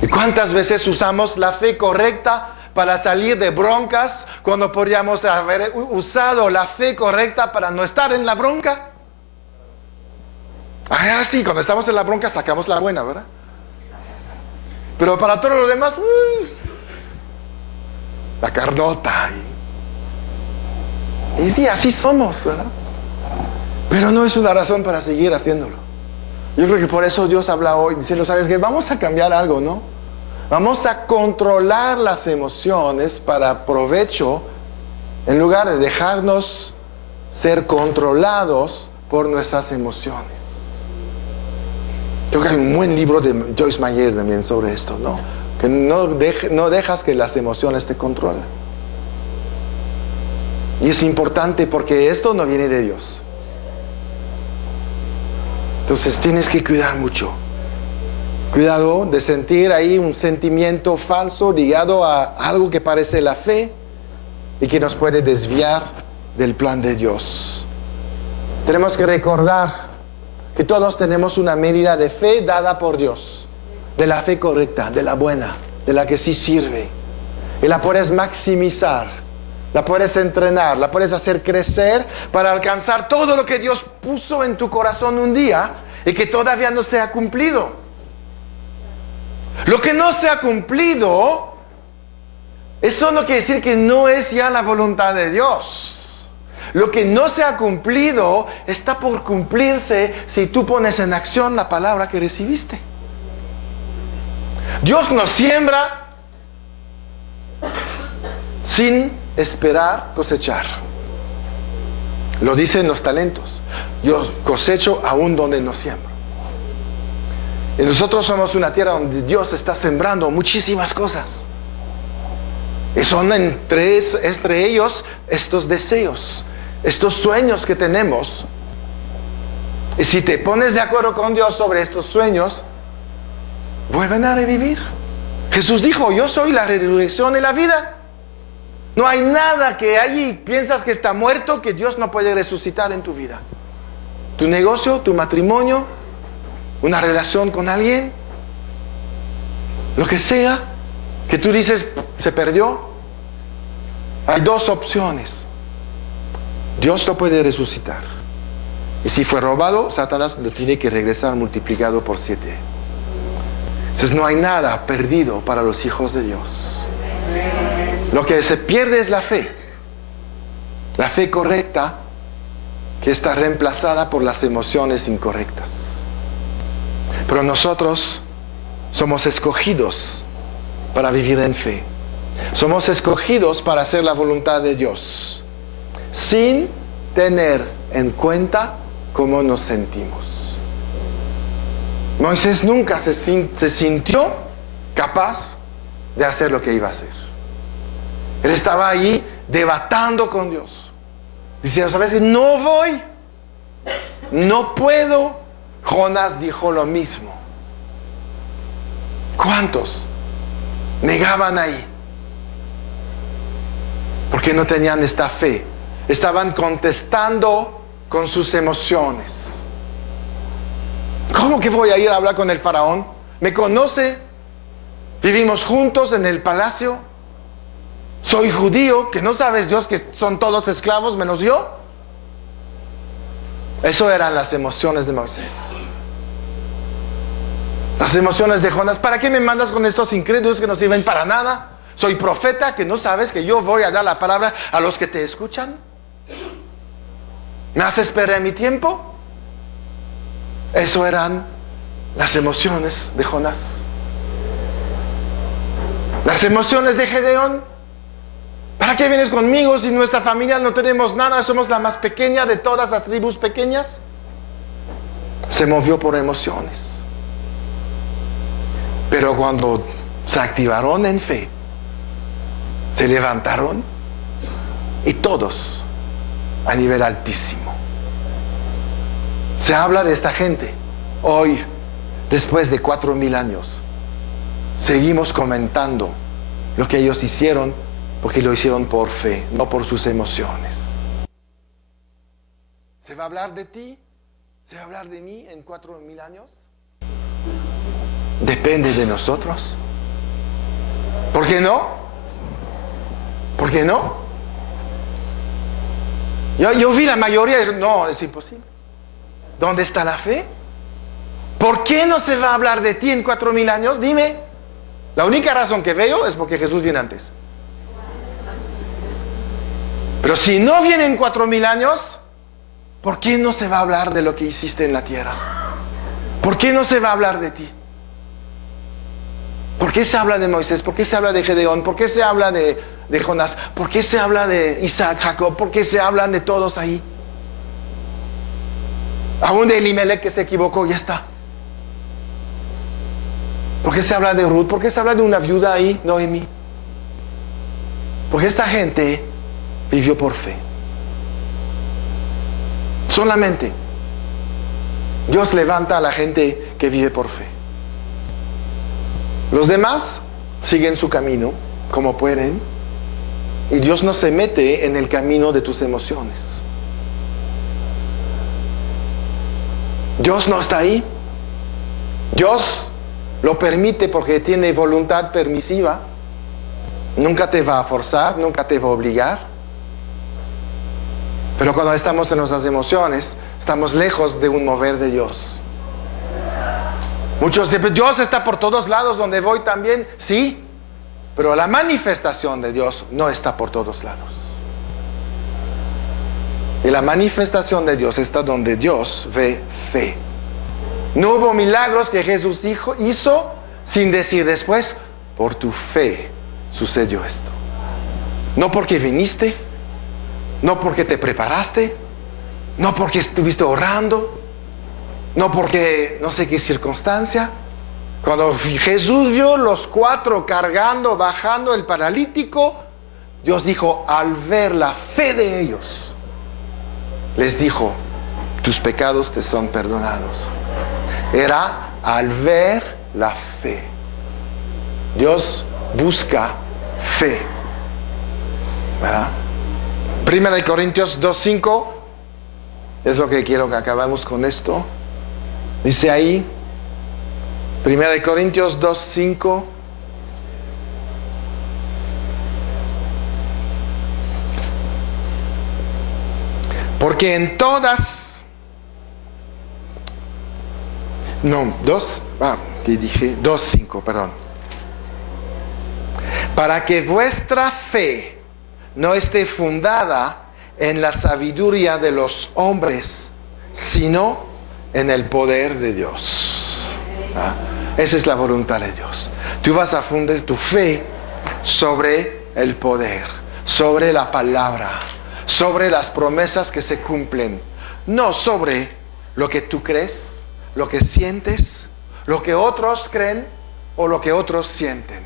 ¿Y cuántas veces usamos la fe correcta para salir de broncas cuando podríamos haber usado la fe correcta para no estar en la bronca? Ah, sí, cuando estamos en la bronca sacamos la buena, ¿verdad? Pero para todo lo demás, la carnota. Y sí, así somos, ¿verdad? Pero no es una razón para seguir haciéndolo. Yo creo que por eso Dios habla hoy, diciendo, ¿sabes qué? Vamos a cambiar algo, ¿no? Vamos a controlar las emociones para provecho, en lugar de dejarnos ser controlados por nuestras emociones. Creo que hay un buen libro de Joyce Meyer también sobre esto, ¿no? Que no dejas que las emociones te controlen. Y es importante porque esto no viene de Dios. Entonces tienes que cuidar mucho. Cuidado de sentir ahí un sentimiento falso ligado a algo que parece la fe y que nos puede desviar del plan de Dios. Tenemos que recordar que todos tenemos una medida de fe dada por Dios, de la fe correcta, de la buena, de la que sí sirve. Y la puedes maximizar, la puedes entrenar, la puedes hacer crecer para alcanzar todo lo que Dios puso en tu corazón un día y que todavía no se ha cumplido. Lo que no se ha cumplido, eso no quiere decir que no es ya la voluntad de Dios. Lo que no se ha cumplido está por cumplirse si tú pones en acción la palabra que recibiste. Dios nos siembra sin esperar cosechar. Lo dicen los talentos. Yo cosecho aún donde no siembro. Y nosotros somos una tierra donde Dios está sembrando muchísimas cosas. Y son entre ellos estos deseos, estos sueños que tenemos. Y si te pones de acuerdo con Dios sobre estos sueños, vuelven a revivir. Jesús dijo, yo soy la resurrección y la vida. No hay nada que allí piensas que está muerto que Dios no puede resucitar en tu vida. Tu negocio, tu matrimonio, una relación con alguien, lo que sea, que tú dices, se perdió. Hay dos opciones. Dios lo puede resucitar. Y si fue robado, Satanás lo tiene que regresar multiplicado por 7. Entonces no hay nada perdido para los hijos de Dios. Lo que se pierde es la fe. La fe correcta que está reemplazada por las emociones incorrectas. Pero nosotros somos escogidos para vivir en fe. Somos escogidos para hacer la voluntad de Dios, sin tener en cuenta cómo nos sentimos. Moisés nunca se sintió capaz de hacer lo que iba a hacer. Él estaba ahí debatiendo con Dios, diciendo, ¿sabes qué? No voy, no puedo. Jonás dijo lo mismo. ¿Cuántos negaban ahí? Porque no tenían esta fe. Estaban contestando con sus emociones. ¿Cómo que voy a ir a hablar con el faraón? ¿Me conoce? ¿Vivimos juntos en el palacio? ¿Soy judío? ¿Que no sabes, Dios, que son todos esclavos menos yo? Eso eran las emociones de Moisés. Las emociones de Jonás. ¿Para qué me mandas con estos incrédulos que no sirven para nada? Soy profeta, que no sabes que yo voy a dar la palabra a los que te escuchan. ¿Me haces perder mi tiempo? Eso eran las emociones de Jonás. Las emociones de Gedeón. ¿Para qué vienes conmigo si nuestra familia no tenemos nada? Somos la más pequeña de todas las tribus pequeñas. Se movió por emociones. Pero cuando se activaron en fe, se levantaron y todos a nivel altísimo. Se habla de esta gente. Hoy, después de 4,000 años, seguimos comentando lo que ellos hicieron porque lo hicieron por fe, no por sus emociones. ¿Se va a hablar de ti? ¿Se va a hablar de mí en 4,000 años? Depende de nosotros. ¿Por qué no? ¿Por qué no? Yo vi la mayoría y no, es imposible. ¿Dónde está la fe? ¿Por qué no se va a hablar de ti en 4,000 años? Dime. La única razón que veo es porque Jesús viene antes. Pero si no vienen 4000 años, ¿por qué no se va a hablar de lo que hiciste en la tierra? ¿Por qué no se va a hablar de ti? ¿Por qué se habla de Moisés? ¿Por qué se habla de Gedeón? ¿Por qué se habla de Jonás? ¿Por qué se habla de Isaac, Jacob? ¿Por qué se hablan de todos ahí? Aún de Elimelech, que se equivocó, ya está. ¿Por qué se habla de Ruth? ¿Por qué se habla de una viuda ahí, Noemí? Porque esta gente vivió por fe. Solamente Dios levanta a la gente que vive por fe. Los demás siguen su camino como pueden, y Dios no se mete en el camino de tus emociones. Dios no está ahí. Dios lo permite porque tiene voluntad permisiva. Nunca te va a forzar, nunca te va a obligar. Pero cuando estamos en nuestras emociones, estamos lejos de un mover de Dios. Muchos dicen, Dios está por todos lados, donde voy también. Sí, pero la manifestación de Dios no está por todos lados. Y la manifestación de Dios está donde Dios ve fe. No hubo milagros que Jesús hizo sin decir después, por tu fe sucedió esto. No porque viniste, no porque te preparaste, no porque estuviste orando, no porque no sé qué circunstancia. Cuando Jesús vio los 4 cargando, bajando el paralítico, Dios dijo, al ver la fe de ellos, les dijo, tus pecados te son perdonados. Era al ver la fe. Dios busca fe, ¿verdad? 1 Corintios 2:5 es lo que quiero que acabemos con esto. Dice ahí, 1 Corintios 2:5. Porque en todas, que dije 2:5, perdón. Para que vuestra fe no esté fundada en la sabiduría de los hombres, sino en el poder de Dios. ¿Ah? Esa es la voluntad de Dios. Tú vas a fundar tu fe sobre el poder, sobre la palabra, sobre las promesas que se cumplen, no sobre lo que tú crees, lo que sientes, lo que otros creen o lo que otros sienten.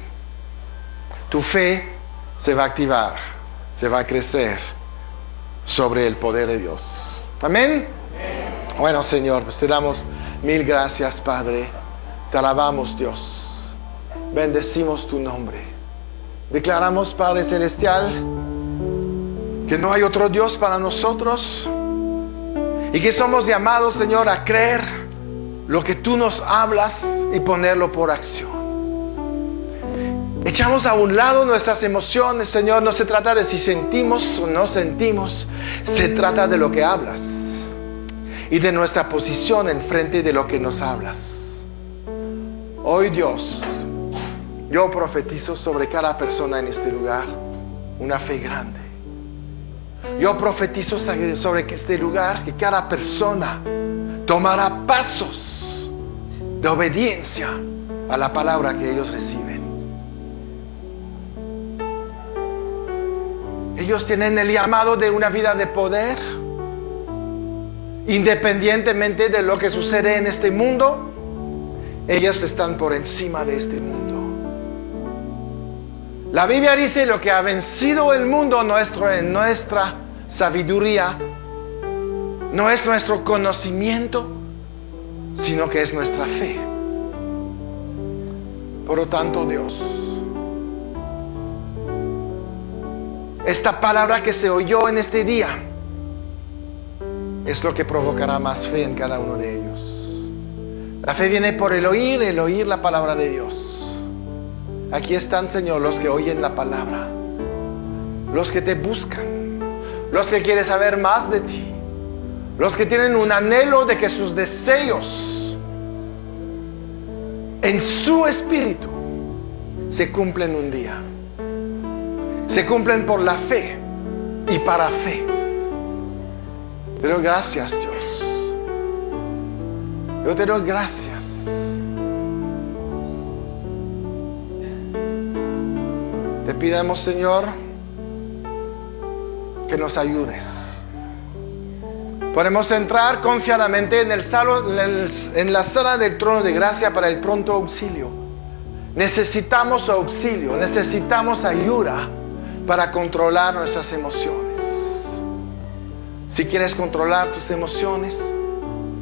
Tu fe se va a activar, se va a crecer sobre el poder de Dios. Amén. Bueno, Señor, pues te damos 1000 gracias, Padre. Te alabamos, Dios. Bendecimos tu nombre. Declaramos, Padre Celestial, que no hay otro Dios para nosotros y que somos llamados, Señor, a creer lo que tú nos hablas y ponerlo por acción. Echamos a un lado nuestras emociones, Señor. No se trata de si sentimos o no sentimos, se trata de lo que hablas y de nuestra posición en frente de lo que nos hablas. Hoy, Dios, yo profetizo sobre cada persona en este lugar una fe grande. Yo profetizo sobre este lugar que cada persona tomará pasos de obediencia a la palabra que ellos reciben. Ellos tienen el llamado de una vida de poder, independientemente de lo que sucede en este mundo. Ellos están por encima de este mundo. La Biblia dice: lo que ha vencido el mundo nuestro en nuestra sabiduría no es nuestro conocimiento, sino que es nuestra fe. Por lo tanto, Dios, esta palabra que se oyó en este día es lo que provocará más fe en cada uno de ellos. La fe viene por el oír la palabra de Dios. Aquí están, Señor, los que oyen la palabra, los que te buscan, los que quieren saber más de ti, los que tienen un anhelo de que sus deseos en su espíritu se cumplen un día. Se cumplen por la fe y para fe. Te doy gracias, Dios. Yo te doy gracias. Te pidamos, Señor, que nos ayudes. Podemos entrar confiadamente en la sala del trono de gracia para el pronto auxilio. Necesitamos auxilio, necesitamos ayuda para controlar nuestras emociones. Si quieres controlar tus emociones,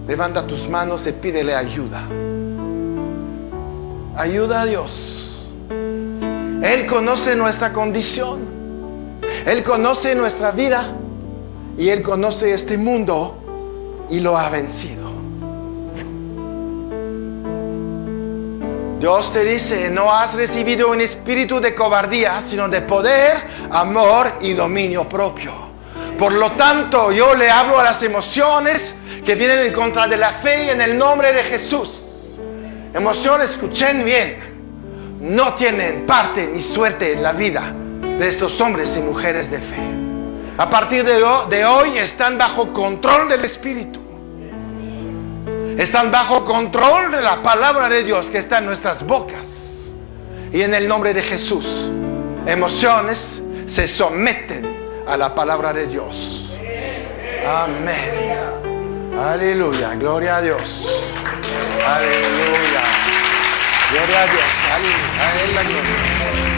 levanta tus manos y pídele ayuda. Ayuda a Dios. Él conoce nuestra condición. Él conoce nuestra vida. Y Él conoce este mundo y lo ha vencido. Dios te dice, no has recibido un espíritu de cobardía, sino de poder, amor y dominio propio. Por lo tanto, yo le hablo a las emociones que vienen en contra de la fe y en el nombre de Jesús. Emociones, escuchen bien, no tienen parte ni suerte en la vida de estos hombres y mujeres de fe. A partir de hoy están bajo control del Espíritu. Están bajo control de la palabra de Dios que está en nuestras bocas. Y en el nombre de Jesús, emociones se someten a la palabra de Dios. Amén. Aleluya. Gloria a Dios. Aleluya. Gloria a Dios. Aleluya. A Él la gloria.